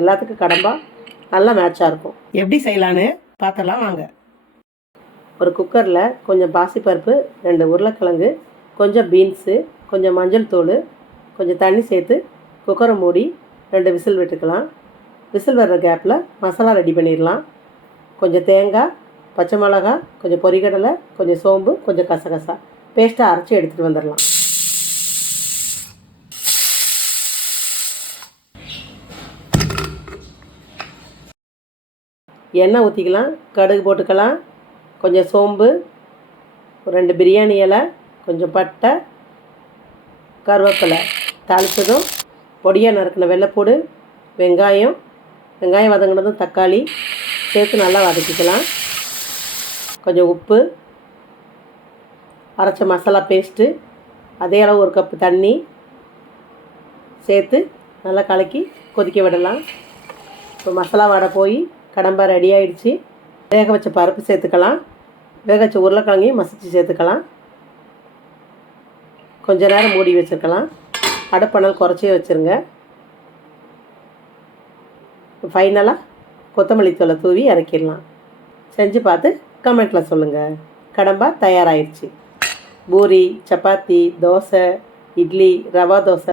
எல்லாத்துக்கும் கடம்பா நல்லா மேட்சாக இருக்கும். எப்படி செய்யலான்னு பார்த்தலாம் வாங்க. ஒரு குக்கரில் கொஞ்சம் பாசிப்பருப்பு, 2 உருளைக்கிழங்கு, கொஞ்சம் பீன்ஸு, கொஞ்சம் மஞ்சள் தூள், கொஞ்சம் தண்ணி சேர்த்து குக்கரை மூடி 2 விசில் விட்டுக்கலாம். விசில் வர்ற கேப்பில் மசாலா ரெடி பண்ணிடலாம். கொஞ்சம் தேங்காய், பச்சை மிளகா, கொஞ்சம் பொரிகடலை, கொஞ்சம் சோம்பு, கொஞ்சம் கசகசா பேஸ்ட்டாக அரைச்சி எடுத்துகிட்டு வந்துடலாம். எண்ணெய் ஊற்றிக்கலாம். கடுகு போட்டுக்கலாம். கொஞ்சம் சோம்பு, 2 பிரியாணி இலை, கொஞ்சம் பட்டை, கருவேப்பிலை தாளித்ததும் பொடியாக நறுக்கின வெள்ளைப்பூடு, வெங்காயம் வதங்கினதும் தக்காளி சேர்த்து நல்லா வதக்கிக்கலாம். கொஞ்சம் உப்பு, அரைச்ச மசாலா பேஸ்ட்டு, அதே அளவு 1 கப்பு தண்ணி சேர்த்து நல்லா கலக்கி கொதிக்க விடலாம். இப்போ மசாலா வடை போய் கடம்பா ரெடி ஆகிடுச்சு. வேக வச்ச பருப்பு சேர்த்துக்கலாம். வேக வச்ச உருளைக்கிழங்கையும் மசித்து சேர்த்துக்கலாம். கொஞ்ச நேரம் மூடி வச்சுருக்கலாம். அடுப்பணல் குறைச்சே வச்சுருங்க. ஃபைனலாக கொத்தமல்லி தூளை தூவி இறக்கிடலாம். செஞ்சு பார்த்து கமெண்ட்டில் சொல்லுங்கள். கடம்பா தயாராகிடுச்சு. பூரி, சப்பாத்தி, தோசை, இட்லி, ரவா தோசை